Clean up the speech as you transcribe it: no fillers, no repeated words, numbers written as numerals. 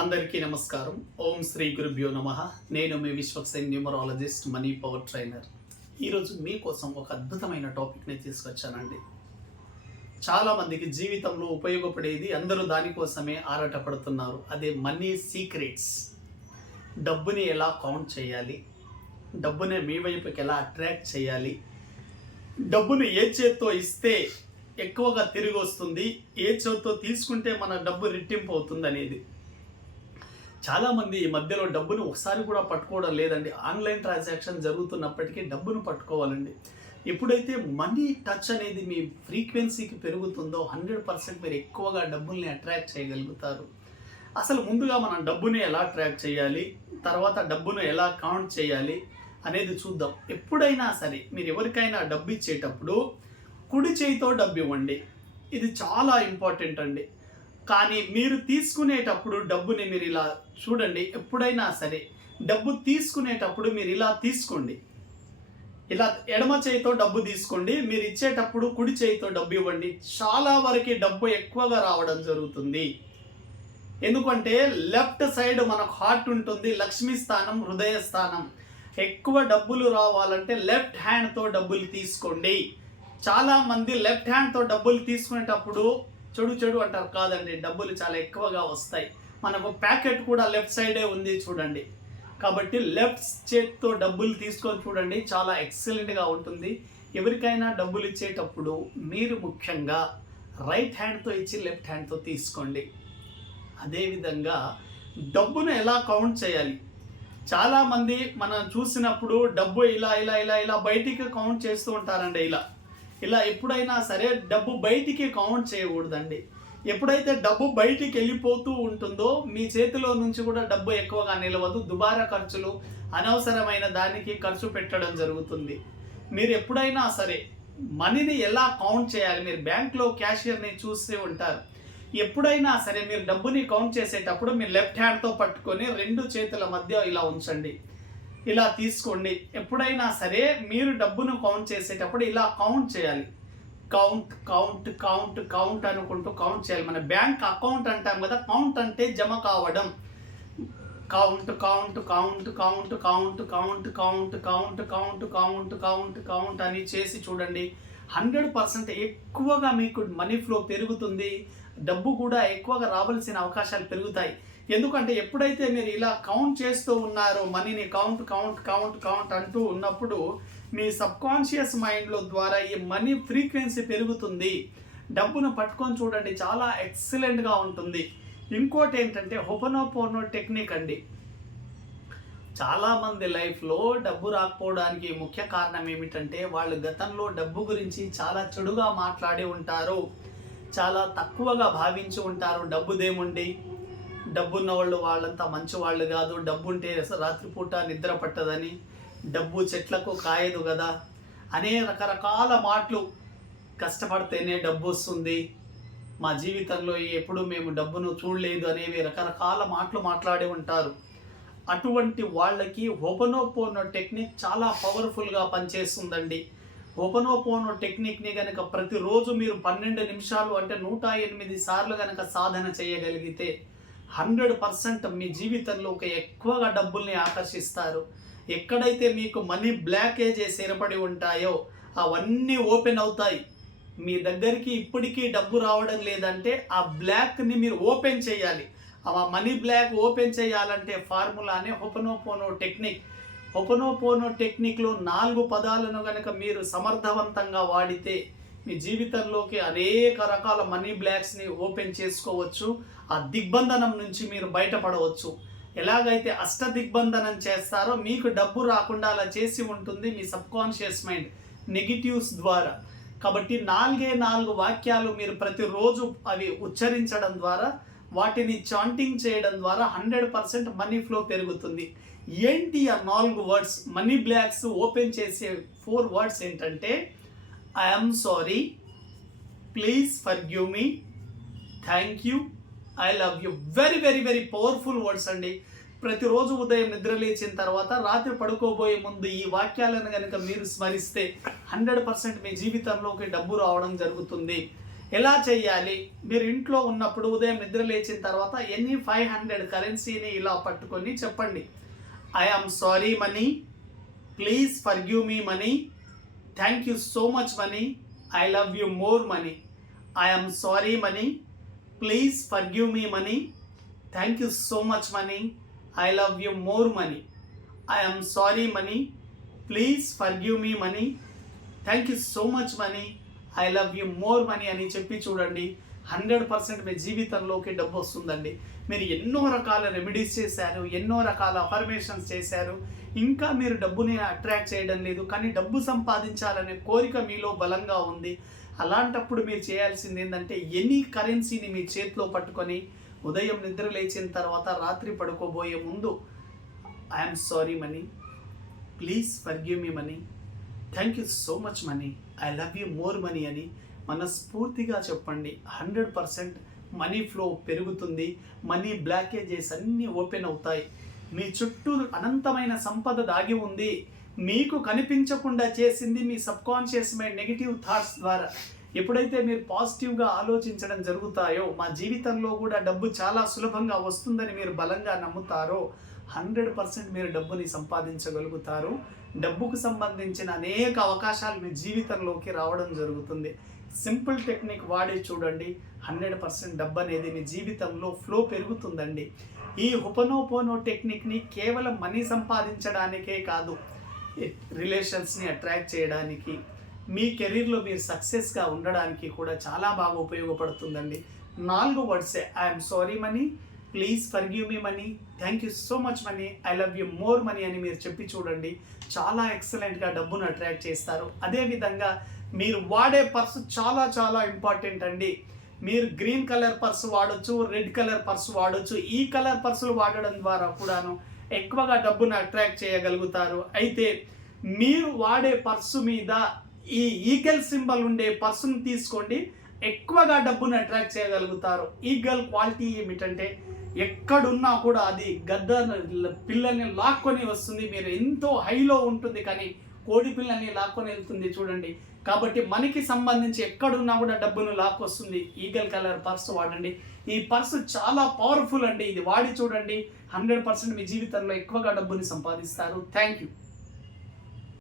అందరికీ నమస్కారం. ఓం శ్రీ గురుభ్యో నమః. నేను మీ Vishwaksen numerologist, money power trainer. ఈరోజు మీకోసం ఒక అద్భుతమైన టాపిక్ని తీసుకొచ్చానండి. చాలామందికి జీవితంలో ఉపయోగపడేది, అందరూ దానికోసమే ఆరాటపడుతున్నారు. అదే మనీ సీక్రెట్స్. డబ్బుని ఎలా కౌంట్ చేయాలి, డబ్బుని మీ వైపుకి ఎలా అట్రాక్ట్ చేయాలి, డబ్బును ఏ చేత్తో ఇస్తే ఎక్కువగా తిరిగి వస్తుంది, ఏ చేత్తో తీసుకుంటే మన డబ్బు రెట్టింపు అవుతుంది అనేది. చాలామంది ఈ మధ్యలో డబ్బును ఒకసారి కూడా పట్టుకోవడం లేదండి. ఆన్లైన్ ట్రాన్సాక్షన్ జరుగుతున్నప్పటికీ డబ్బును పట్టుకోవాలండి. ఎప్పుడైతే మనీ టచ్ అనేది మీ ఫ్రీక్వెన్సీకి పెరుగుతుందో 100% మీరు ఎక్కువగా డబ్బుల్ని అట్రాక్ట్ చేయగలుగుతారు. అసలు ముందుగా మనం డబ్బుని ఎలా అట్రాక్ట్ చేయాలి, తర్వాత డబ్బును ఎలా కౌంట్ చేయాలి అనేది చూద్దాం. ఎప్పుడైనా సరే మీరు ఎవరికైనా డబ్బు ఇచ్చేటప్పుడు కుడి చేయితో డబ్బు ఇవ్వండి. ఇది చాలా ఇంపార్టెంట్ అండి. కానీ మీరు తీసుకునేటప్పుడు డబ్బుని మీరు ఇలా చూడండి. ఎప్పుడైనా సరే డబ్బు తీసుకునేటప్పుడు మీరు ఇలా తీసుకోండి. ఇలా ఎడమ చేయితో డబ్బు తీసుకోండి. మీరు ఇచ్చేటప్పుడు కుడి చేయితో డబ్బు ఇవ్వండి. చాలా వరకు డబ్బు ఎక్కువగా రావడం జరుగుతుంది. ఎందుకంటే లెఫ్ట్ సైడ్ మనకు హార్ట్ ఉంటుంది, లక్ష్మీ స్థానం, హృదయ స్థానం. ఎక్కువ డబ్బులు రావాలంటే లెఫ్ట్ హ్యాండ్తో డబ్బులు తీసుకోండి. చాలామంది లెఫ్ట్ హ్యాండ్తో డబ్బులు తీసుకునేటప్పుడు చెడు అంటారు. కాదండి, డబ్బులు చాలా ఎక్కువగా వస్తాయి. మనకు ప్యాకెట్ కూడా లెఫ్ట్ సైడే ఉంది చూడండి. కాబట్టి లెఫ్ట్ చేత్తో డబ్బులు తీసుకొని చూడండి, చాలా ఎక్సలెంట్గా ఉంటుంది. ఎవరికైనా డబ్బులు ఇచ్చేటప్పుడు మీరు ముఖ్యంగా రైట్ హ్యాండ్తో ఇచ్చి లెఫ్ట్ హ్యాండ్తో తీసుకోండి. అదేవిధంగా డబ్బును ఎలా కౌంట్ చేయాలి, చాలామంది మనం చూసినప్పుడు డబ్బు ఇలా ఇలా ఇలా ఇలా బయటికి కౌంట్ చేస్తూ ఉంటారండి. ఇలా ఎప్పుడైనా సరే డబ్బు బయటికి కౌంట్ చేయకూడదండి. ఎప్పుడైతే డబ్బు బయటికి వెళ్ళిపోతూ ఉంటుందో మీ చేతిలో నుంచి కూడా డబ్బు ఎక్కువగా నిలవదు. దుబారా ఖర్చులు, అనవసరమైన దానికి ఖర్చు పెట్టడం జరుగుతుంది. మీరు ఎప్పుడైనా సరే మనీని ఎలా కౌంట్ చేయాలి, మీరు బ్యాంక్లో క్యాషియర్ని చూస్తూ ఉంటారు. ఎప్పుడైనా సరే మీరు డబ్బుని కౌంట్ చేసేటప్పుడు మీరు లెఫ్ట్ హ్యాండ్తో పట్టుకొని రెండు చేతుల మధ్య ఇలా ఉంచండి. ఇలా తీసుకోండి. ఎప్పుడైనా సరే మీరు డబ్బును కౌంట్ చేసేటప్పుడు ఇలా కౌంట్ చేయాలి. కౌంట్ కౌంట్ కౌంట్ కౌంట్ అనుకుంటూ కౌంట్ చేయాలి. మన బ్యాంక్ అకౌంట్ అంటాం కదా, కౌంట్ అంటే జమ కావడం. Count count count count count count count count count count count count అని చేసి చూడండి. 100% ఎక్కువగా మీకు మనీ ఫ్లో పెరుగుతుంది. డబ్బు కూడా ఎక్కువగా రావాల్సిన అవకాశాలు పెరుగుతాయి. ఎందుకంటే ఎప్పుడైతే మీరు ఇలా కౌంట్ చేస్తూ ఉన్నారో, మనీని కౌంట్ కౌంట్ కౌంట్ కౌంట్ అంటూ ఉన్నప్పుడు మీ సబ్కాన్షియస్ మైండ్లో ద్వారా ఈ మనీ ఫ్రీక్వెన్సీ పెరుగుతుంది. డబ్బును పట్టుకొని చూడండి, చాలా ఎక్సలెంట్గా ఉంటుంది. ఇంకోటి ఏంటంటే హోపనోపోనో టెక్నిక్ అండి. చాలామంది లైఫ్లో డబ్బు రాకపోవడానికి ముఖ్య కారణం ఏమిటంటే వాళ్ళు గతంలో డబ్బు గురించి చాలా చెడుగా మాట్లాడి ఉంటారు, చాలా తక్కువగా భావించి ఉంటారు. డబ్బుదేముండి, డబ్బున్న వాళ్ళంతా మంచి వాళ్ళు కాదు, డబ్బు ఉంటే రాత్రిపూట నిద్ర పట్టదని, డబ్బు చెట్లకు కాయదు కదా అనే రకరకాల మాటలు. కష్టపడితేనే డబ్బు వస్తుంది, మా జీవితంలో ఎప్పుడు మేము డబ్బును చూడలేదు అనేవి రకరకాల మాటలు మాట్లాడి ఉంటారు. అటువంటి వాళ్ళకి హోపనోపోనో టెక్నిక్ చాలా పవర్ఫుల్గా పనిచేస్తుందండి. హోపనోపోనో టెక్నిక్ని కనుక ప్రతిరోజు మీరు 12 నిమిషాలు అంటే 108 సార్లు కనుక సాధన చేయగలిగితే 100% మీ జీవితంలో ఎక్కువగా డబ్బుల్ని ఆకర్షిస్తారు. ఎక్కడైతే మీకు మనీ బ్లాకేజెస్ ఏర్పడి ఉంటాయో అవన్నీ ఓపెన్ అవుతాయి. మీ దగ్గరికి ఇప్పటికీ డబ్బు రావడం లేదంటే ఆ బ్లాక్ని మీరు ఓపెన్ చేయాలి. ఆ మనీ బ్లాక్ ఓపెన్ చేయాలంటే ఫార్ములానే హోపనోపోనో టెక్నిక్. హోపనోపోనో టెక్నిక్లో 4 పదాలను కనుక మీరు సమర్థవంతంగా వాడితే మీ జీవితంలోకి అనేక రకాల మనీ బ్లాక్స్ని ఓపెన్ చేసుకోవచ్చు. ఆ దిగ్బంధనం నుంచి మీరు బయటపడవచ్చు. ఎలాగైతే అష్ట దిగ్బంధనం చేస్తారో మీకు డబ్బు రాకుండా అలా చేసి ఉంటుంది మీ సబ్కాన్షియస్ మైండ్ నెగిటివ్స్ ద్వారా. కాబట్టి 4 వాక్యాలు మీరు ప్రతిరోజు అవి ఉచ్చరించడం ద్వారా, వాటిని చాంటింగ్ చేయడం ద్వారా 100% మనీ ఫ్లో పెరుగుతుంది. ఏంటి ఆ 4 వర్డ్స్ మనీ బ్లాక్స్ ఓపెన్ చేసే 4 వర్డ్స్ ఏంటంటే I am sorry, please forgive me, thank you, I love you. Very very very powerful words అండి. ప్రతిరోజు ఉదయం నిద్ర లేచిన తర్వాత, రాత్రి పడుకోబోయే ముందు ఈ వాక్యాలను కనుక మీరు స్మరిస్తే 100% మీ జీవితంలోకి డబ్బు రావడం జరుగుతుంది. ఎలా చేయాలి? మీరు ఇంట్లో ఉన్నప్పుడు ఉదయం నిద్ర లేచిన తర్వాత ఎనీ 500 కరెన్సీని ఇలా పట్టుకొని చెప్పండి. I am sorry money, please forgive me money, thank you so much money, I love you more money. I am sorry money, please forgive me money, thank you so much money, I love you more money. I am sorry money, please forgive me money, thank you so much money, I love you more money అని చెప్పి చూడండి. 100% మీ జీవితంలోకి డబ్బు వస్తుందండి. మీరు ఎన్నో రకాల remedies చేశారు, ఎన్నో రకాల అఫర్మేషన్స్ చేశారు, ఇంకా మీరు డబ్బుని అట్రాక్ట్ చేయడం లేదు, కానీ డబ్బు సంపాదించాలనే కోరిక మీలో బలంగా ఉంది. అలాంటప్పుడు మీరు చేయాల్సింది ఏంటంటే ఎనీ కరెన్సీని మీ చేతిలో పట్టుకొని ఉదయం నిద్ర లేచిన తర్వాత రాత్రి పడుకోబోయే ముందు I'm sorry money, please forgive me money, thank you so much money, I love you more money అని మనస్ఫూర్తిగా చెప్పండి. 100% మనీ ఫ్లో పెరుగుతుంది. మనీ బ్లాకేజెస్ అన్నీ ఓపెన్ అవుతాయి. మీ చుట్టూ అనంతమైన సంపద దాగి ఉంది. మీకు కనిపించకుండా చేసింది మీ సబ్కాన్షియస్ మైండ్ నెగిటివ్ థాట్స్ ద్వారా. ఎప్పుడైతే మీరు పాజిటివ్గా ఆలోచించడం జరుగుతాయో మా జీవితంలో కూడా డబ్బు చాలా సులభంగా వస్తుందని మీరు బలంగా నమ్ముతారో 100% మీరు డబ్బుని సంపాదించగలుగుతారు. డబ్బుకు సంబంధించిన అనేక అవకాశాలు మీ జీవితంలోకి రావడం జరుగుతుంది. సింపుల్ టెక్నిక్ వాడి చూడండి. 100% డబ్బు అనేది మీ జీవితంలో ఫ్లో పెరుగుతుందండి. ఈ హుపనోపోనో టెక్నిక్ని కేవలం మనీ సంపాదించడానికే కాదు, రిలేషన్స్ని అట్రాక్ట్ చేయడానికి, మీ కెరీర్లో మీరు సక్సెస్గా ఉండడానికి కూడా చాలా బాగా ఉపయోగపడుతుందండి. 4 వర్డ్సే I'm sorry money, please forgive me money, thank you so much money, I love you more money అని మీరు చెప్పి చూడండి. చాలా ఎక్సలెంట్గా డబ్బును అట్రాక్ట్ చేస్తారు. అదేవిధంగా మీరు వాడే పర్సు చాలా చాలా ఇంపార్టెంట్ అండి. మీరు గ్రీన్ కలర్ పర్సు వాడచ్చు, రెడ్ కలర్ పర్సు వాడచ్చు. ఈ కలర్ పర్సులు వాడడం ద్వారా కూడాను ఎక్కువగా డబ్బును అట్రాక్ట్ చేయగలుగుతారు. అయితే మీరు వాడే పర్సు మీద ఈ ఈగల్ సింబల్ ఉండే పర్సును తీసుకోండి, ఎక్కువగా డబ్బును అట్రాక్ట్ చేయగలుగుతారు. ఈగల్ క్వాలిటీ ఏమిటంటే ఎక్కడున్నా కూడా అది గద్ద పిల్లల్ని లాక్కొని వస్తుంది. మీరు ఎంతో హైలో ఉంటుంది కానీ కోడి పిల్లల్ని లాక్కొని వెళ్తుంది చూడండి. కాబట్టి మనకి సంబంధించి ఎక్కడున్నా కూడా డబ్బును లాక్కొస్తుంది. ఈగల్ కలర్ పర్సు వాడండి. ఈ పర్సు చాలా పవర్ఫుల్ అండి. ఇది వాడి చూడండి. 100% మీ జీవితంలో ఎక్కువగా డబ్బుని సంపాదిస్తారు. Thank you.